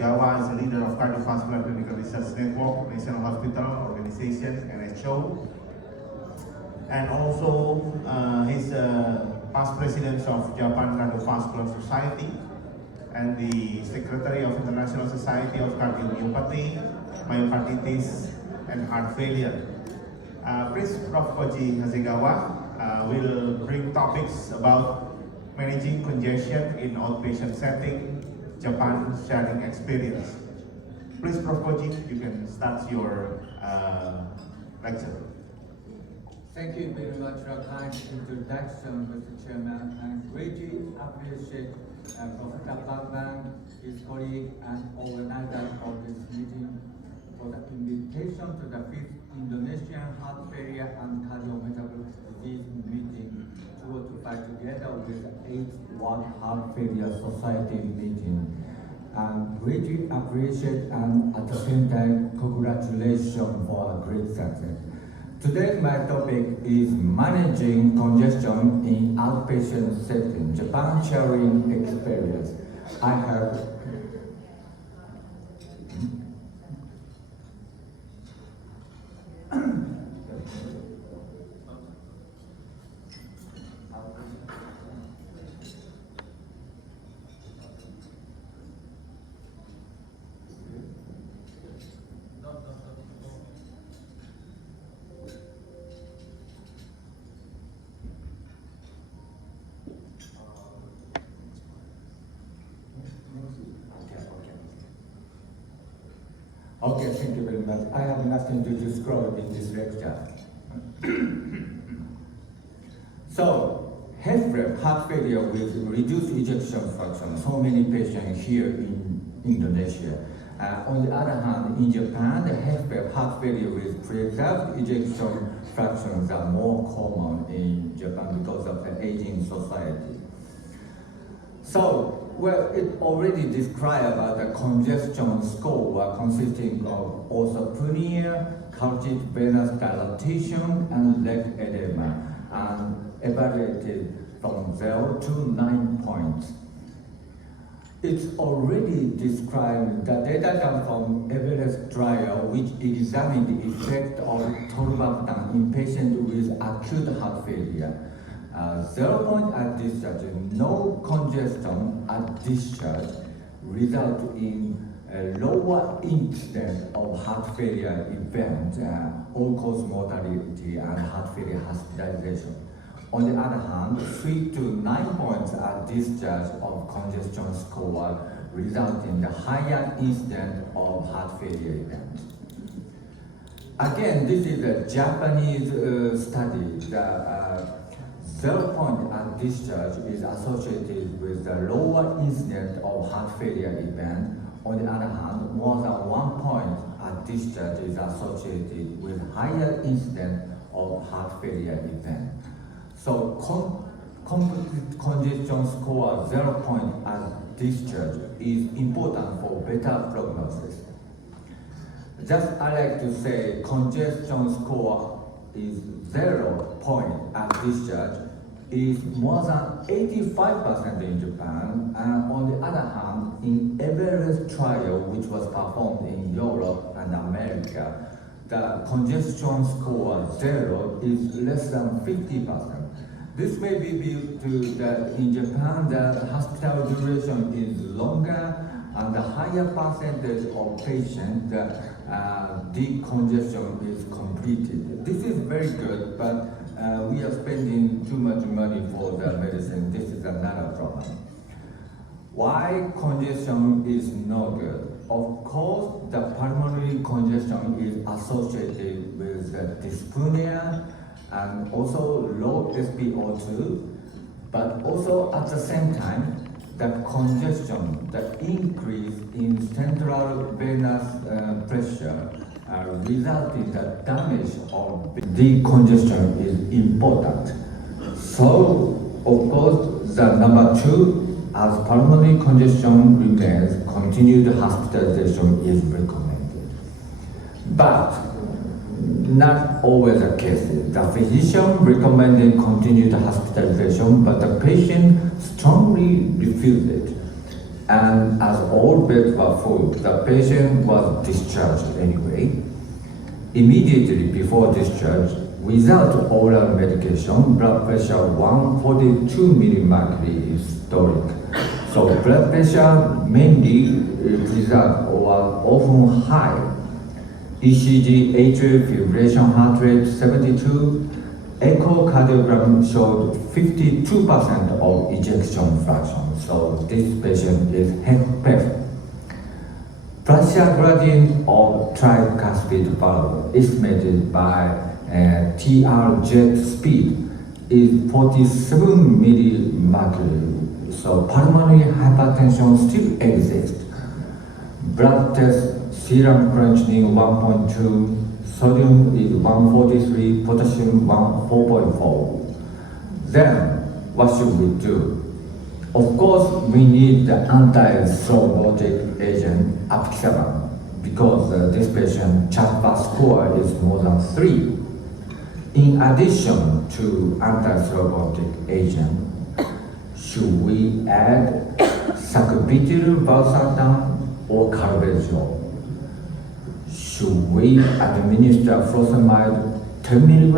Hasegawa is the leader of Cardiovascular Clinical Research Network, National Hospital Organization, NHO. And also, he's past president of Japan Cardiovascular Society and the secretary of International Society of Cardiomyopathy, Myocarditis, and Heart Failure. Please, Prof. Koji Hasegawa will bring topics about managing congestion in outpatient setting, Japan sharing experience. Please, Prof. Koji, you can start your lecture. Thank you very much for a kind introduction, Mr. Chairman. I greatly appreciate Professor Bachman, his colleague, and organizer of this meeting for the invitation to the 5th Indonesian Heart Failure and Cardiometabolic Disease meeting to fight together with the 8th World Heart Failure Society meeting. Greatly appreciate and at the same time congratulations for a great success. Today my topic is managing congestion in outpatient setting, Japan sharing experience. I have Okay, thank you very much. I have nothing to describe in this lecture. So, heart failure with reduced ejection fraction, so many patients here in Indonesia. On the other hand, in Japan, the heart failure with preserved ejection fractions are more common in Japan because of the aging society. So, well, it already described about the congestion score consisting of orthopnea, carotid venous dilatation, and leg edema, and evaluated from 0 to 9 points. It's already described, the data come from Everest trial, which examined the effect of tolvaptan in patients with acute heart failure. 0 point at discharge, no congestion at discharge result in a lower incidence of heart failure event, all-cause mortality and heart failure hospitalization. On the other hand, 3 to 9 points at discharge of congestion score result in the higher incidence of heart failure event. Again, this is a Japanese study. The 0 point at discharge is associated with the lower incidence of heart failure event. On the other hand, more than 1 point at discharge is associated with higher incidence of heart failure event. So complete congestion score 0 point at discharge is important for better prognosis. Just I like to say congestion score is 0 point at discharge is more than 85% in Japan, and on the other hand, in Everest trial, which was performed in Europe and America, the congestion score 0 is less than 50%. This may be due to that in Japan, the hospital duration is longer and the higher percentage of patients, decongestion is completed. This is very good, but we are spending too much money for the medicine. This is another problem. Why congestion is no good? Of course, the pulmonary congestion is associated with dyspnea and also low SpO2, but also at the same time, the congestion, the increase in central venous pressure result in the damage of the congestion is important. So, of course, the number 2, as pulmonary congestion remains, continued hospitalization is recommended. But not always the case. The physician recommended continued hospitalization, but the patient strongly refused it. And as all beds were full, the patient was discharged anyway. Immediately before discharge, without oral medication, blood pressure 142 mmHg is systolic. So blood pressure mainly preserved or often high. ECG, atrial fibrillation heart rate 72, echocardiogram showed 52% of ejection fraction. So this patient is HFpEF. Pressure gradient of tricuspid valve estimated by TR jet speed is 47 mmHg. So pulmonary hypertension still exists. Blood test, serum creatinine 1.2, sodium is 143, potassium 4.4. Then, what should we do? Of course, we need the anti-thrombotic agent Hasegawa because this patient CHA2DS score is more than 3. In addition to anti-thrombotic agent, should we add sacubitril valsartan or carvedilol? Should we administer furosemide 10 mg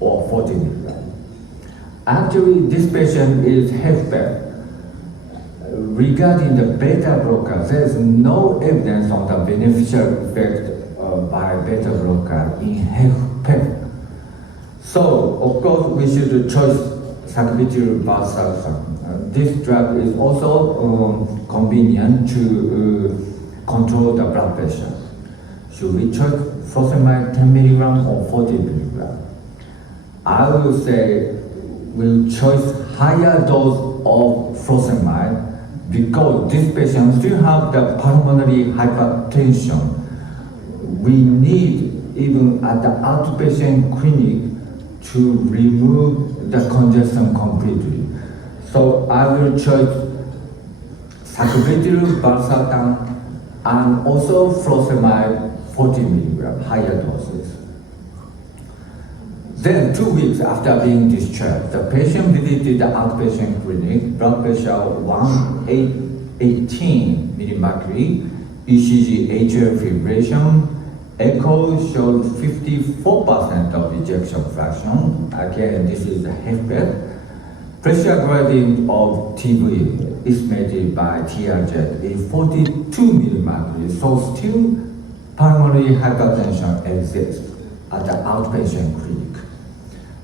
or 40 mg? Actually, this patient is HFpEF. Regarding the beta blocker, there is no evidence on the beneficial effect by beta blocker in HFpEF. So, of course, we should choose sacubitril valsartan. This drug is also convenient to control the blood pressure. Should we choose furosemide 10 mg or 40 mg? I will say we'll choose higher dose of furosemide because this patient still have the pulmonary hypertension. We need, even at the outpatient clinic, to remove the congestion completely. So I will choose sacubitril valsartan and also furosemide 40 mg, higher doses. Then 2 weeks after being discharged, the patient visited the outpatient clinic, blood pressure 118 mmHg, ECG atrial fibrillation, echo showed 54% of ejection fraction. Again, this is HFpEF. Pressure gradient of TV estimated by TRZ is 42 mmHg, so still pulmonary hypertension exists at the outpatient clinic.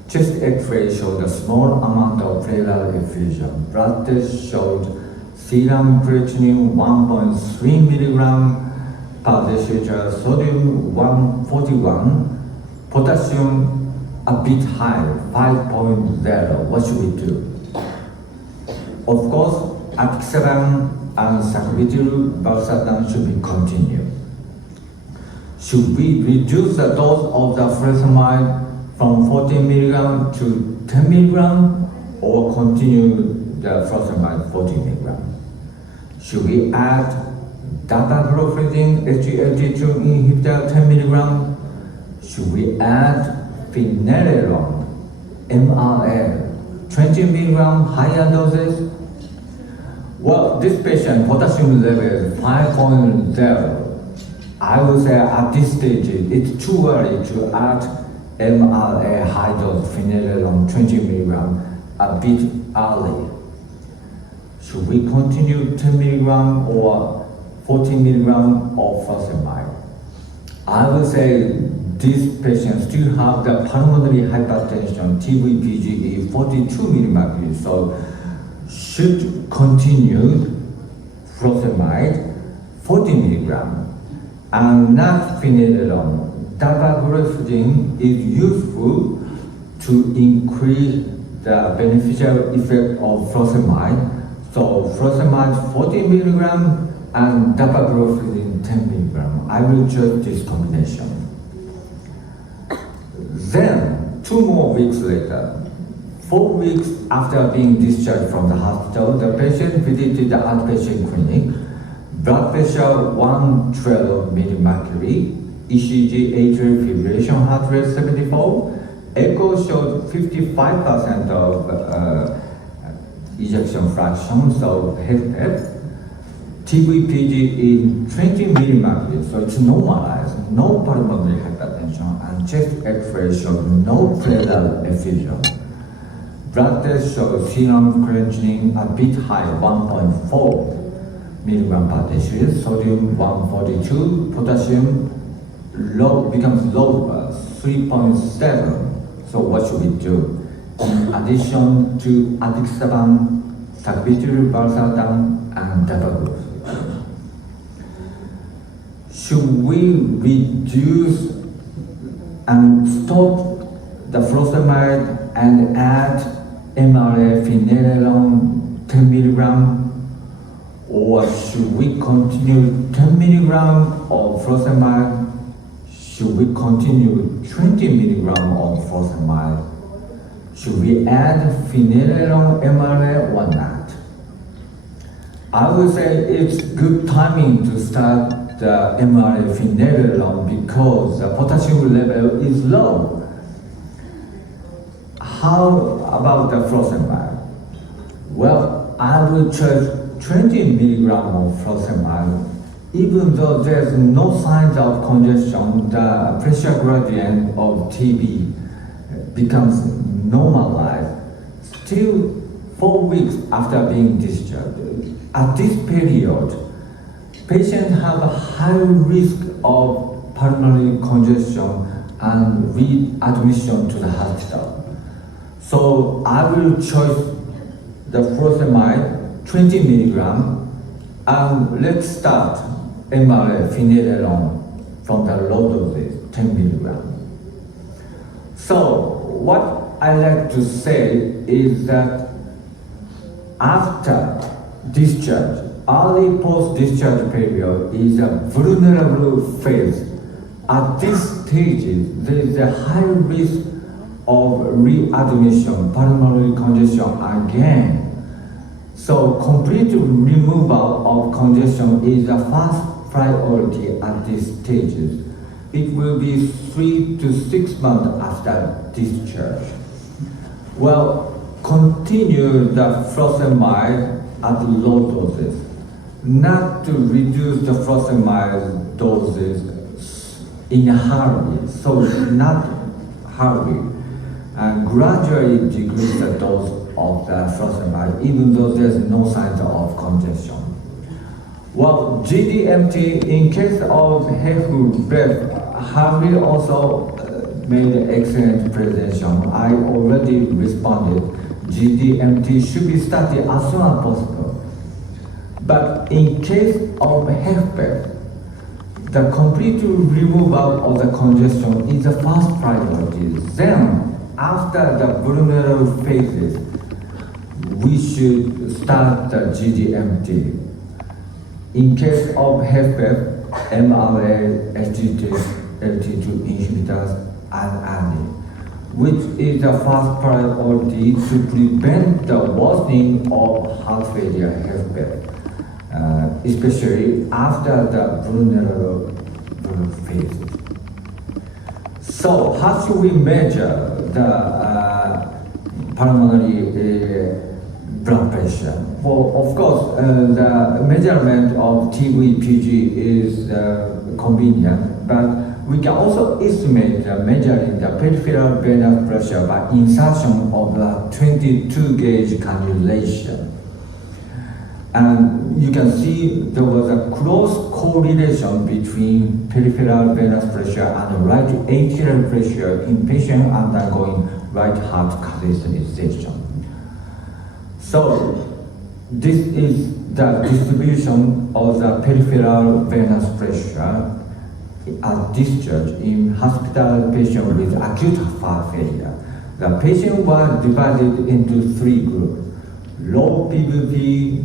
Chest X-ray showed a small amount of pleural effusion. Blood test showed serum creatinine 1.3 mg per deciliter, sodium 141, potassium a bit high, 5.0. What should we do? Of course, Hasegawa and sacubitril valsartan should be continued. Should we reduce the dose of the furosemide from 40 mg to 10 mg or continue the furosemide 40 mg? Should we add dapagliflozin SGLT2 inhibitor 10 mg? Should we add finerenone MRA 20 mg higher doses? Well, this patient potassium level is 5.0. I would say at this stage it's too early to add MRA high dose finerenone 20 mg a bit early. Should we continue 10 mg or 40 mg of furosemide? I would say these patients still have the pulmonary hypertension, TVPG 42 mmHg, so should continue furosemide 40 mg and not finerenone. Dapagliflozin is useful to increase the beneficial effect of furosemide. So furosemide 40 mg and dapagliflozin 10 mg. I will choose this combination. Then 2 more weeks later, 4 weeks after being discharged from the hospital, the patient visited the outpatient clinic. Blood pressure 112 mmHg, ECG atrial fibrillation heart rate 74, echo showed 55% of ejection fraction, so HFpEF. TVPG in 20 millimercury, so it's normalized, no pulmonary hypertension, and chest X-ray showed no pleural effusion. Blood test showed serum creatinine a bit high, 1.4 milligram per deciliter, sodium 142, potassium low becomes lower, 3.7. So what should we do? In addition to adixaban, sacubitril, valsartan, and dapagliflozin, should we reduce and stop the furosemide and add MRA phenylalanine 10 milligram? Or should we continue 10 milligram of furosemide? Should we continue 20 milligram of furosemide? Should we add phenylalanine MRA or not? I would say it's good timing to start the MRA phenylalanine because the potassium level is low. How about the furosemide? Well, I will choose 20 milligram of furosemide. Even though there's no signs of congestion, the pressure gradient of TB becomes normalized. Still 4 weeks after being discharged. At this period, patients have a high risk of pulmonary congestion and readmission to the hospital. So I will choose the furosemide 20 milligram, and let's start MRA phenylalanine from the low doses, 10 milligram. So what I like to say is that after discharge, early post-discharge period is a vulnerable phase. At this stage, there is a high risk of readmission, pulmonary congestion again. So complete removal of congestion is the first priority at these stages. It will be 3 to 6 months after discharge. Well, continue the furosemide at low doses, not to reduce the furosemide doses in a hurry, so not hurry, and gradually decrease the dose of the furosemide, even though there's no signs of congestion. Well, GDMT, in case of HFrEF, Harvey also made an excellent presentation. I already responded. GDMT should be started as soon as possible. But in case of HFrEF, the complete removal of the congestion is the first priority. Then, after the vulnerable phases, we should start the GDMT. In case of HFrEF, MRA, SGLT2 inhibitors, and ANI, which is the first priority to prevent the worsening of heart failure HFrEF, especially after the vulnerable phases. So, how should we measure the pulmonary blood pressure? Well, of course, the measurement of TVPG is convenient, but we can also estimate measuring the peripheral venous pressure by insertion of a 22-gauge cannulation. And you can see there was a close correlation between peripheral venous pressure and right atrial pressure in patients undergoing right heart catheterization. So this is the distribution of the peripheral venous pressure at discharge in hospital patients with acute heart failure. The patients were divided into 3 groups: low PVP,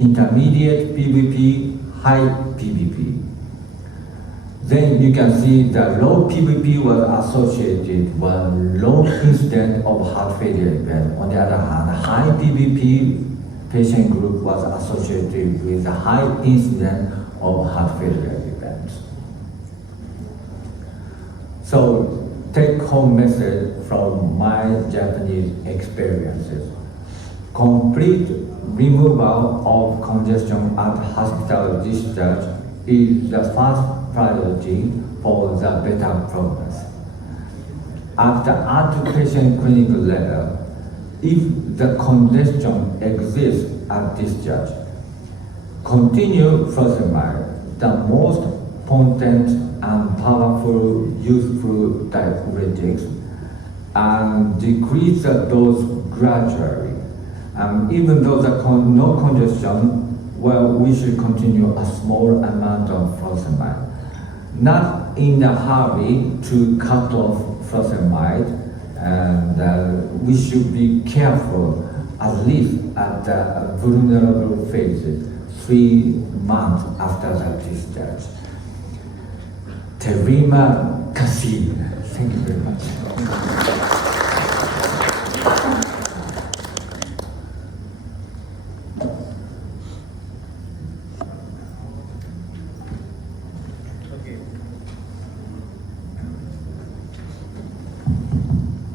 intermediate PVP, high PVP. Then you can see the low PVP was associated with low incidence of heart failure event. On the other hand, high PVP patient group was associated with a high incidence of heart failure events. So, take-home message from my Japanese experiences: complete removal of congestion at hospital discharge is the first priority for the better progress. At the outpatient clinical level, if the congestion exists at discharge, continue furosemide, the most potent and powerful useful diuretics, and decrease the dose gradually. Even though no congestion, well, we should continue a small amount of furosemide. Not in a hurry to cut off furosemide, and we should be careful at least at the vulnerable phases, 3 months after the discharge. Terima kasih. Thank you very much.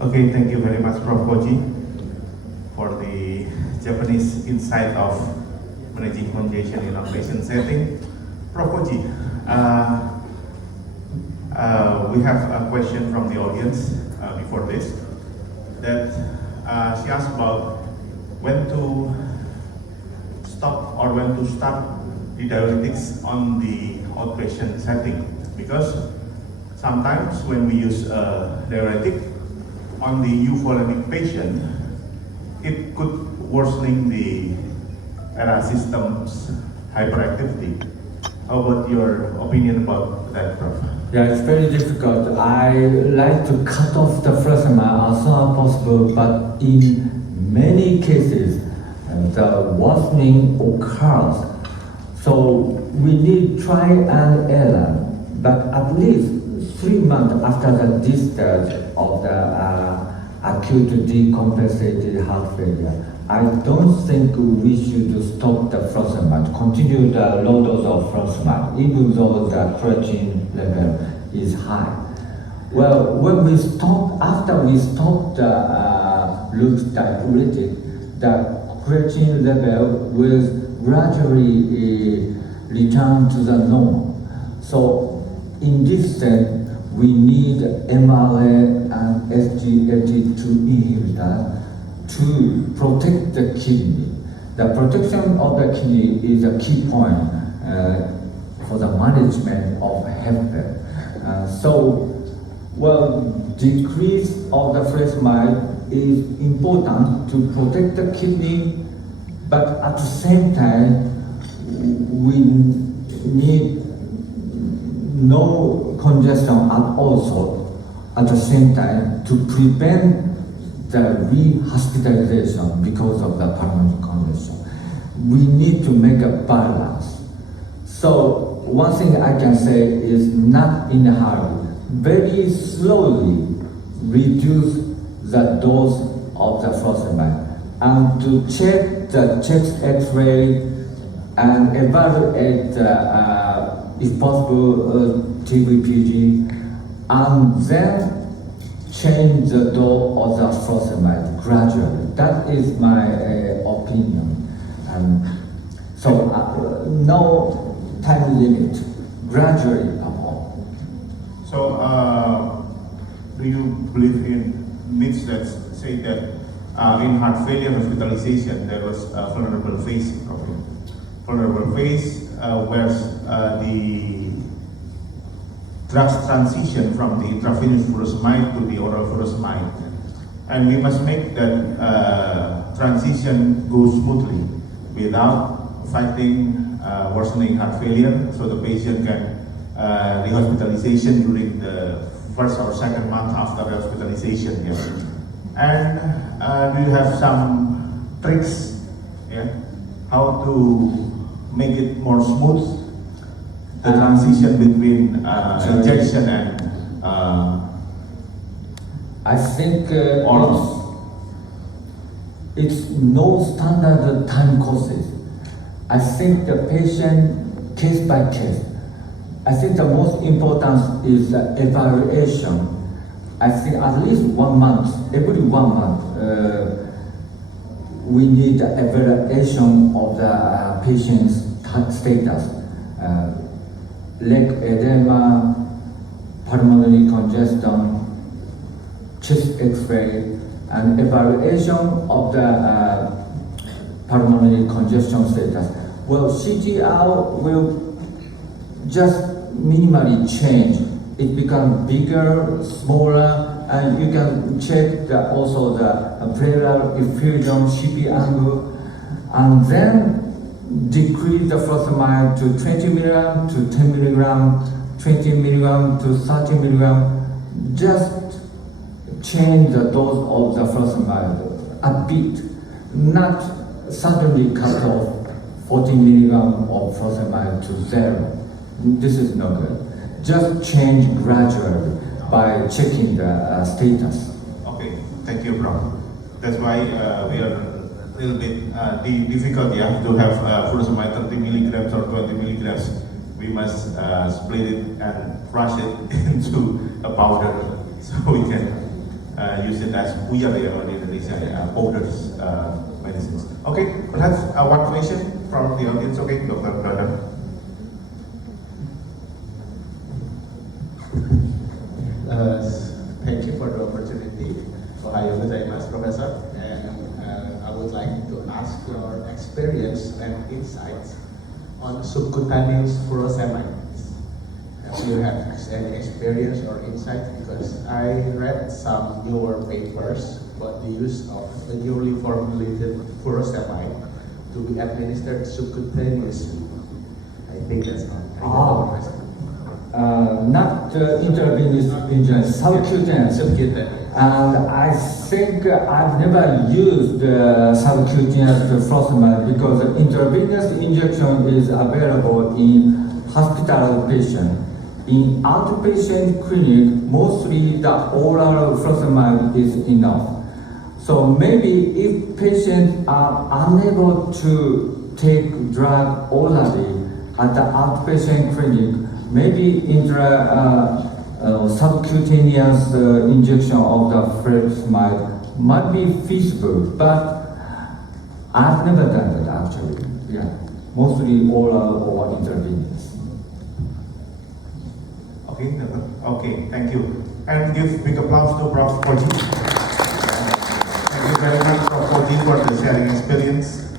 Okay, thank you very much, Prof. Koji, for the Japanese insight of managing congestion in outpatient setting. Prof. Koji, we have a question from the audience before this, that she asked about when to stop or when to start the diuretics on the outpatient setting, because sometimes when we use diuretic on the euphoric patient, it could worsening the ERA system's hyperactivity. How about your opinion about that, Prof? Yeah, it's very difficult. I like to cut off the furosemide as soon as possible, but in many cases, the worsening occurs. So we need try and error, but at least 3 months after the discharge of the acute decompensated heart failure, I don't think we should stop the furosemide, continue the low dose of furosemide, even though the creatinine level is high. Well, when we stop, after we stop the loose diuretic, the creatinine level will gradually return to the normal. So in this sense, we need MRA and SGLT2 inhibitor to protect the kidney. The protection of the kidney is a key point for the management of HFpEF. So, well, decrease of the furosemide is important to protect the kidney, but at the same time, we need no congestion at also at the same time to prevent the re-hospitalization because of the pulmonary congestion. We need to make a balance. So one thing I can say is not in a hurry, very slowly reduce the dose of the furosemide and to check the chest X-ray and evaluate if possible, TVPG, and then change the dose of the furosemide gradually. That is my opinion. So no time limit, gradually. So do you believe in myths that say that in heart failure hospitalization there was a vulnerable phase problem? Vulnerable phase where the drugs transition from the intravenous furosemide to the oral furosemide, and we must make that transition go smoothly without fighting worsening heart failure, so the patient can rehospitalization during the first or second month after hospitalization. Yes. And do you have some tricks, how to make it more smooth, the transition between injection and I think it's no standard time courses. I think the patient case by case. I think the most important is the evaluation. I think at least 1 month, every 1 month, we need evaluation of the patient's status, leg edema, pulmonary congestion, chest X-ray, and evaluation of the pulmonary congestion status. Well, CTR will just minimally change. It becomes bigger, smaller, and you can check also the pleural effusion CP angle, and then decrease the furosemide to 20 milligram to 10 milligram, 20 milligram to 30 milligram. Just change the dose of the furosemide a bit, not suddenly cut off 40 milligram of furosemide to 0. This is no good. Just change gradually by checking the status. Okay, thank you, bro. That's why we are a little bit difficult, yeah, to have furosemide 30 milligrams or 20 milligrams. We must split it and crush it into a powder so we can use it as we are there in Indonesia, powders medicines. Okay, perhaps one question from the audience. Okay, Dr. Brother. Thank you for the opportunity. Ohayou gozaimasu, Professor. And I would like to ask your experience and insights on subcutaneous furosemide. Have you had any experience or insight? Because I read some newer papers about the use of a newly formulated furosemide to be administered subcutaneously. I think that's all. Not intravenous injection, subcutaneous. And I think I've never used subcutaneous furosemide because intravenous injection is available in hospital patient. In outpatient clinic, mostly the oral furosemide is enough. So maybe if patients are unable to take drug orally at the outpatient clinic, maybe subcutaneous injection of the furosemide might be feasible, but I've never done that actually. Yeah, mostly oral or intravenous. Okay, okay, thank you. And give big applause to Prof. Koji. Thank you very much, Prof. Koji, for the sharing experience.